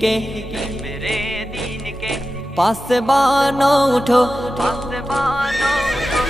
کے میرے دین کے پاسبانوں اٹھو، پاسبانوں اٹھو،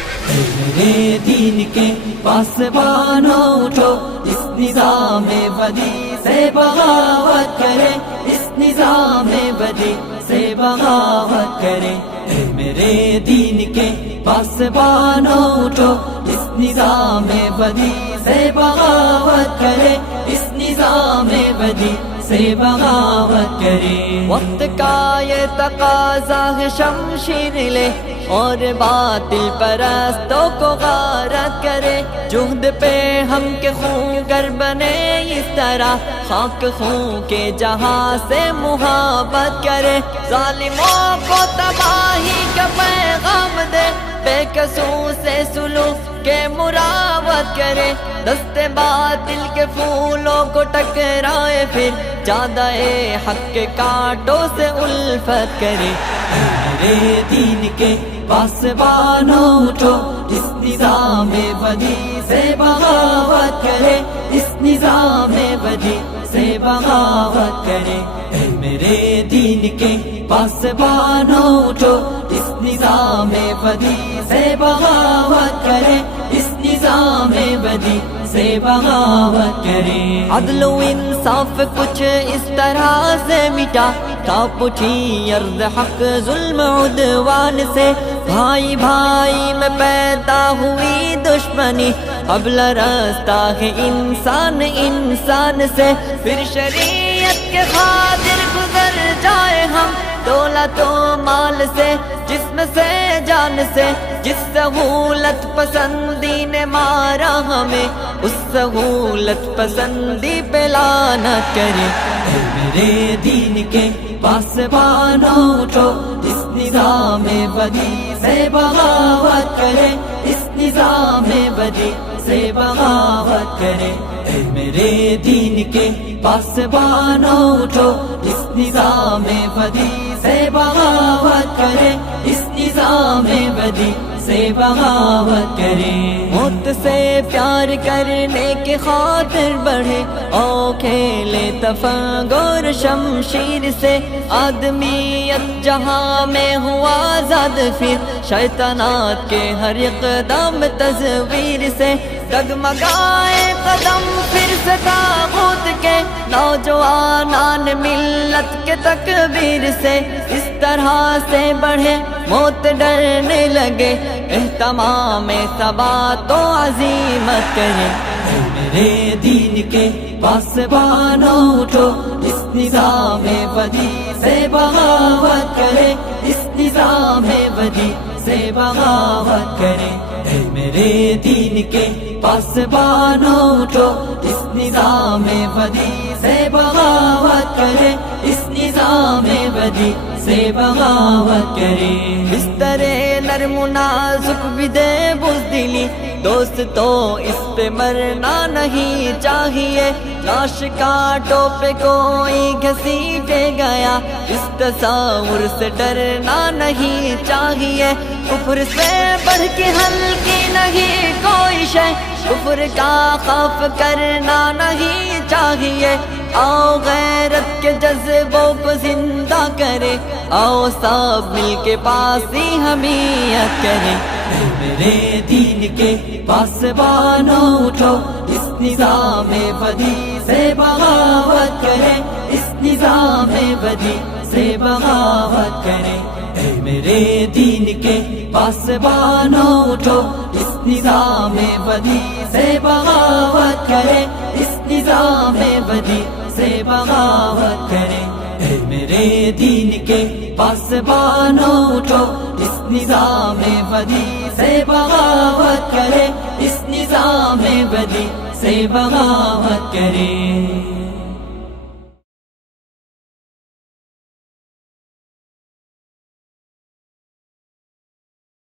میرے دین کے پاسبانوں اٹھو، اس نظام بدی سے بغاوت کرے، اس نظام بدی سے بغاوت کرے۔ اے میرے دین کے پاسبانوں اٹھو، اس نظام بدی سے بغاوت کرے، اس نظام بدی سے بغاوت کرے۔ وقت کا یہ تقاضا ہے شمشیر لے اور باطل پرستوں کو غارت کرے، جہد پہ ہم کے خون گر بنے اس طرح، خاک خون کے جہاں سے محبت کرے، ظالموں کو تباہی کا پیغام دے، بے قصور سے سلوک کے مراوت کرے، دست باطل کے پھولوں کو ٹکرائے، پھر جادہ حق کے کانٹوں سے الفت کرے۔ اے میرے دین کے پاسبانوں اٹھو، اس نظام بدی سے بغاوت کرے، اس نظام بدی سے بغاوت کرے۔ اے میرے دین کے پاسبانوں اٹھو، اس نظام بدی سے بغاوت کرے، اس نظام بدی سے بغاوت کرے۔ عدل و انصاف کچھ اس طرح سے مٹا، کانپ اٹھی ارض حق ظلم عدوان سے، بھائی بھائی میں پیدا ہوئی دشمنی، اب لرزتا ہے انسان انسان سے، پھر شریعت کے خاطر گزر جائے ہم دولت و مال سے، جسم سے جان سے، جس سہولت پسندی نے مارا ہمیں، اس سہولت پسندی پہ لعنت کرے۔ اے میرے دین کے پاسبانوں اٹھو، اس نظام بدی سے بغاوت کرے، اس نظام بدی سے بغاوت کرے۔ اے میرے دین کے پاسبانوں اٹھو، اس نظام بدی سے بغاوت کرے، اس نظام بدی سے بغاوت کرے۔ موت سے پیار کرنے کے خاطر بڑھے، او کھیلے تفنگ اور شمشیر سے، آدمیت جہاں میں ہوا آزاد، پھر شیطانات کے ہر اقدام تصویر سے، ڈگمگائے قدم پھر سے طاغوت کے، نوجوانان ملت کے تکبیر سے، اس طرح سے بڑھے موت ڈرنے لگے، اہتمام ثبات و عزیمت کرے۔ اے میرے دین کے پاسبانوں اٹھو، اس نظام بدی سے بغاوت کرے، اس نظام بدی سے بغاوت کرے۔ اے میرے دین کے پاسبانوں اٹھو، اس نظام بدی سے بغاوت کرے، اس نظام بدی سے بغاوت کرے۔ اس طرح نرم و نازک بھی دے بزدلی، دوست تو اس پہ مرنا نہیں چاہیے، لاش کانٹوں پہ کوئی گھسیٹے گیا، اس تصور سے ڈرنا نہیں چاہیے، کفر سے بڑھ کے ہلکی نہیں کوئی شے، کفر کا خوف کرنا نہیں چاہیے، آؤ غیرت کے جذبوں کو زندہ کرے، آؤ سب مل کے پاس ہی حمیت کریں۔ اے میرے دین کے پاسبانوں اٹھو، اس نظام بدی سے بغاوت کرے، اس نظام بدی سے بغاوت کرے۔ اے میرے دین کے پاسبانوں اٹھو، اس نظام بدی سے بغاوت کرے، اس نظام بدی سے بغاوت کرے۔ اے میرے دین کے پاسبانوں اٹھو، اس نظام بدی سے بغاوت کرے، اس نظام بدی سے بغاوت کرے۔